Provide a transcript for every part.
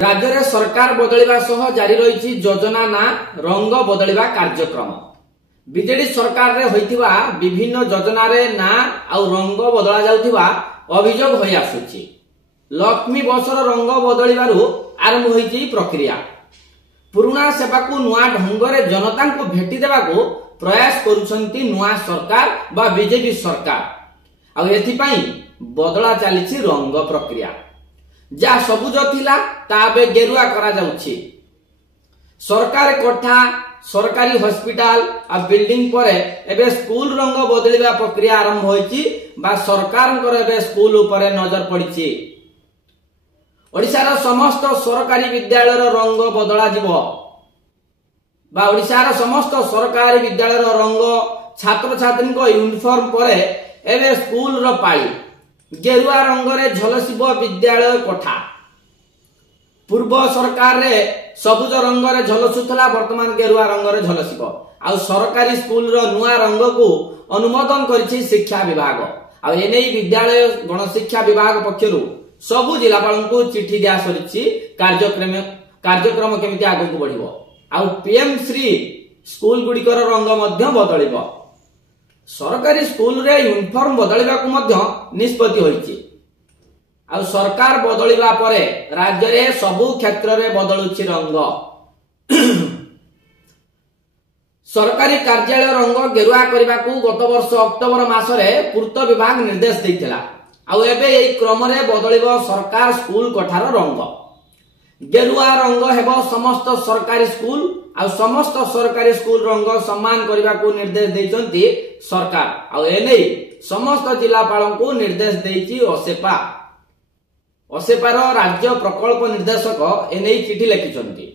राज्य रे सरकार बदलिबा सह जारी रही योजना ना रंग बदलिबा कार्यक्रम। बीजेडी सरकार रे होइथिबा विभिन्न योजना रे ना आ रंग बदला जाउथिबा अभियोग होई आसुछि। लक्ष्मी बसर रंग बदलिबारु आरंभ होइछि प्रक्रिया। पुराना सेवा को नुआ ढंग रे जनता को भेटी देबाको प्रयास करूछंती नुआ सरकार बा बीजेपी सरकार। आ एथि पई बदला चलीछि रंग प्रक्रिया। जा सबुज थिला ताबे गेरुआ करा जाउछि। सरकार कोठा सरकारी हॉस्पिटल आ बिल्डिंग परे एबे स्कूल रंग बदलिबा प्रक्रिया आरंभ होइछि बा सरकारनकर एबे स्कूल उपरे नजर पड़िछि। ओडिशार समस्त सरकारी विद्यालय रंग बदला जिवो बा ओडिशार समस्त सरकारी विद्यालय रंग छात्र छात्री को यूनिफॉर्म परे एबे स्कूल रो पाई गेरुआ रंग रे झलसिबो विद्यालय कोठा। पूर्व सरकार रे सबुज रंग रे झलसुतला वर्तमान गेरुआ रंग रे झलसिबो। आ सरकारी स्कूल रो नुआ रंग को अनुमोदन करछि शिक्षा विभाग। आ एनै विद्यालय गणशिक्षा विभाग पक्षरु सबु जिलापाल को चिट्ठी दिया सरिछि कार्यक्रम केमिति आगु को बढ़िबो। आ पीएम श्री स्कूल गुडिकर रंग मध्य बदलिबो। सरकारी स्कूल रे यूनिफॉर्म बदलिबा को मध्य निष्पत्ति होइछि। आ सरकार बदलिबा परे राज्य रे सबु क्षेत्र रे बदलुछि रंग। सरकारी कार्यालय रंग गेरुआ करबा को गत वर्ष अक्टोबर मास रे पूर्त विभाग निर्देश दैथिला। आ एबे एई क्रम रे बदलिबो सरकार स्कूल कोठार रंग। गेरुआ रंग हेबो समस्त सरकारी स्कूल आ समस्त सरकारी स्कूल रंग सम्मान करबा को निर्देश दैचंती सरकार। आ एनै समस्त जिलापाल को निर्देश दैछि ओसेपा। ओसेपार राज्य प्रकल्प निर्देशक एनै चिठी लिखिचंती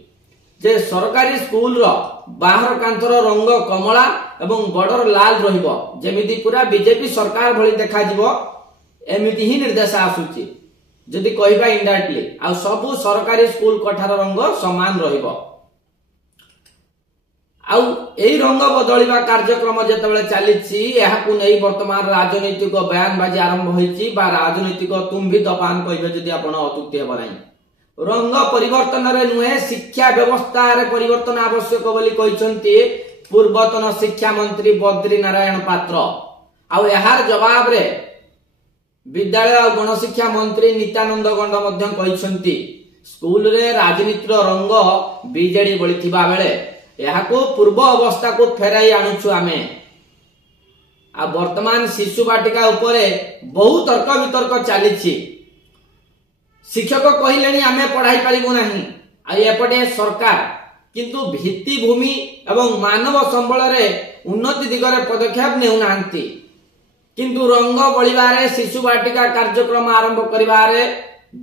जे सरकारी स्कूल रो बाहर कांथर रंग कमला एवं बॉर्डर लाल रहिबो। जेमिति पूरा बीजेपी सरकार भली देखा जिवो एमिति ही निर्देश आसुछि। जदि कहिबा इनडायरेक्टली आ सबु सरकारी स्कूल कोठार रंग समान रहिबो। आ एई रंग बदलिबा कार्यक्रम जेतेबेले चलीछि एहाकु नै वर्तमान राजनीतिक बयानबाजी आरंभ होइछि बा राजनीतिक तुम्बी दपान कहिबे जदि आपण अतुक्ति हेबो नै। रंग परिवर्तन रे नुहे शिक्षा व्यवस्था रे परिवर्तन आवश्यक बोली कहिसंती पूर्वतन शिक्षा मंत्री बद्री नारायण पात्र। आ एहार जवाब रे विद्यालय और गणशिक्षा मंत्री नित्यानंद गंड मध्य कहिसंती स्कूल रे राजनीतिर रंग बीजेडी बोलिथिबा बेले एहाको पूर्व अवस्था को फेराई आनुछु आमे। आ वर्तमान शिशु बाटिका उपरे बहुत तर्क वितर्क चलीछि। शिक्षक कहिलेनी आमे पढ़ाई पारिबो नाही। आ एपटे सरकार किंतु भित्ति भूमि एवं मानव संबल रे उन्नति दिगरे पदक्षेप नेउ नांती। किंतु रंग बलिबारे शिशु बाटिका कार्यक्रम आरंभ करिबारे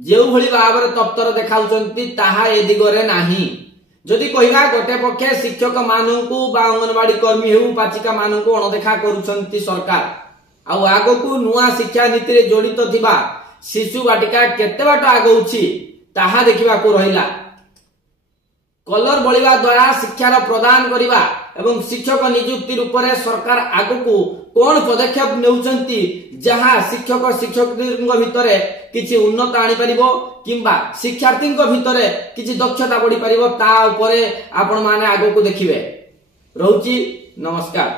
जेउ भली भाबरे तत्पर देखाउचंती ताहा ए दिगरे नाही। जदि कहिबा गोटे पक्षे शिक्षक माननकु बा अंगनवाड़ी कर्मी हेउ पाचिका माननकु अणदेखा करूचंती सरकार। आ आगोकु नुआ शिक्षा नीति रे जडित थिबा शिशु बाटिका केते बाट आगौछि ताहा देखिबा को रहिला। कलर बलिबा द्वारा शिक्षार प्रदान करिबा एवं शिक्षक नियुक्ति रूप में सरकार आगु कौन पदक्षेप नेउचंती जहां शिक्षक शिक्षकत्री भितर किछि उन्नत आनी परिबो किंबा शिक्षार्थी भितर किछि दक्षता बढ़ी परिबो ता उपरे आपण माने आगु को देखिबे। रहउची नमस्कार।